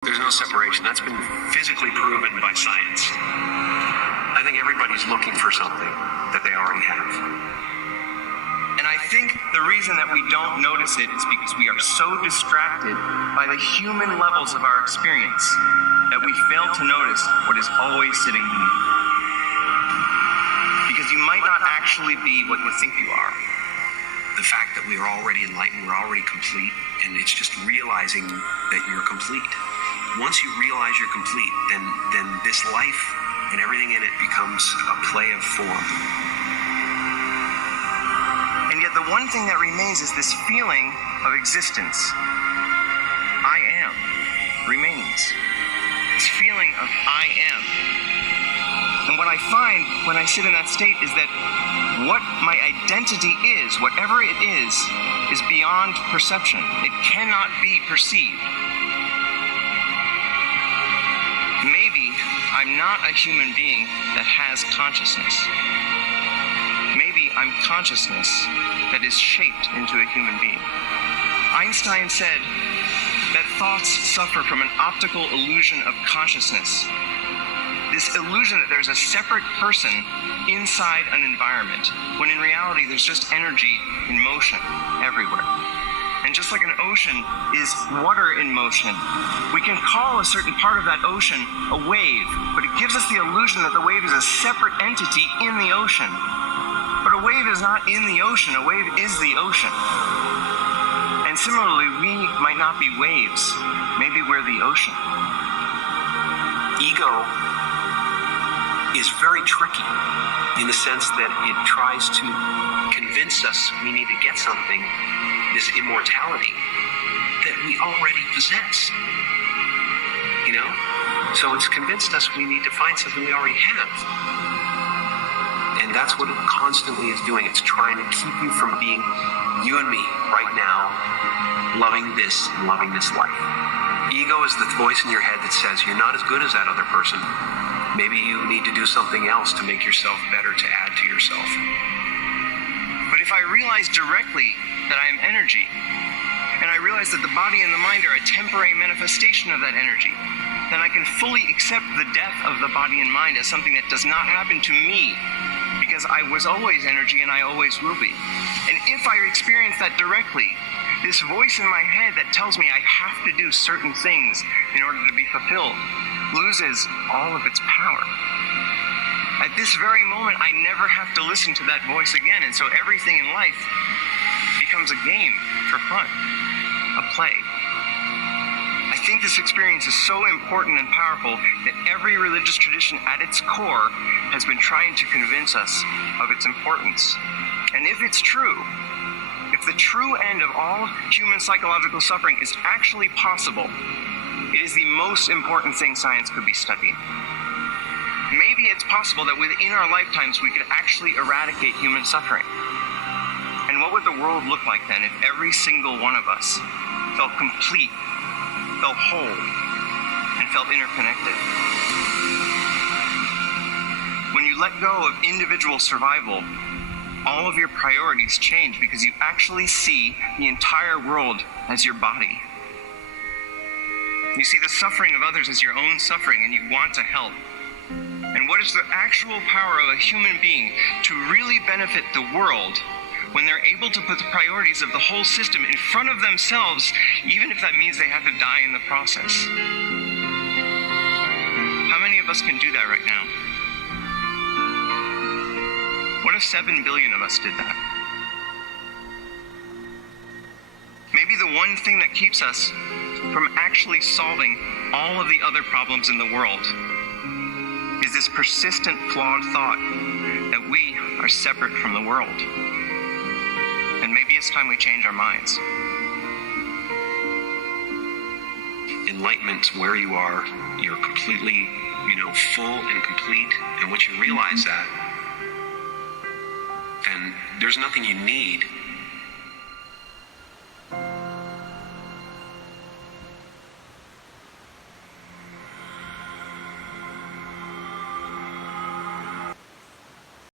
There's no separation. That's been physically proven by science. I think everybody's looking for something that they already have. And I think the reason that we don't notice it is because we are so distracted by the human levels of our experience that we fail to notice what is always sitting beneath. Because you might not actually be what you think you are. The fact that we are already enlightened, we're already complete, and it's just realizing that you're complete. Once you realize you're complete, then this life and everything in it becomes a play of form. And yet the one thing that remains is this feeling of existence. I am remains. This feeling of I am. And what I find when I sit in that state is that what my identity is, whatever it is beyond perception. It cannot be perceived. Maybe I'm not a human being that has consciousness. Maybe I'm consciousness that is shaped into a human being. Einstein said that thoughts suffer from an optical illusion of consciousness. This illusion that there's a separate person inside an environment, when in reality there's just energy in motion everywhere. And just like an ocean is water in motion, we can call a certain part of that ocean a wave, but it gives us the illusion that the wave is a separate entity in the ocean. But a wave is not in the ocean, a wave is the ocean. And similarly, we might not be waves, maybe we're the ocean. Ego is very tricky in the sense that it tries to convince us we need to get something, this immortality, that we already possess. You know? So it's convinced us we need to find something we already have. And that's what it constantly is doing. It's trying to keep you from being you and me right now, loving this and loving this life. Ego is the voice in your head that says you're not as good as that other person. Maybe you need to do something else to make yourself better, to add to yourself. But if I realize directly that I am energy, and I realize that the body and the mind are a temporary manifestation of that energy, then I can fully accept the death of the body and mind as something that does not happen to me, because I was always energy and I always will be. And if I experience that directly, this voice in my head that tells me I have to do certain things in order to be fulfilled loses all of its power. At this very moment, I never have to listen to that voice again, and so everything in life becomes a game for fun, a play. I think this experience is so important and powerful that every religious tradition at its core has been trying to convince us of its importance. And if it's true, if the true end of all human psychological suffering is actually possible, it is the most important thing science could be studying. Maybe it's possible that within our lifetimes we could actually eradicate human suffering. And what would the world look like then if every single one of us felt complete, felt whole, and felt interconnected? When you let go of individual survival, all of your priorities change because you actually see the entire world as your body. You see the suffering of others as your own suffering, and you want to help. And what is the actual power of a human being to really benefit the world when they're able to put the priorities of the whole system in front of themselves, even if that means they have to die in the process? How many of us can do that right now? What if 7 billion of us did that? Maybe the one thing that keeps us from actually solving all of the other problems in the world is this persistent, flawed thought that we are separate from the world. And maybe it's time we change our minds. Enlightenment's where you are. You're completely, full and complete. And once you realize that, then there's nothing you need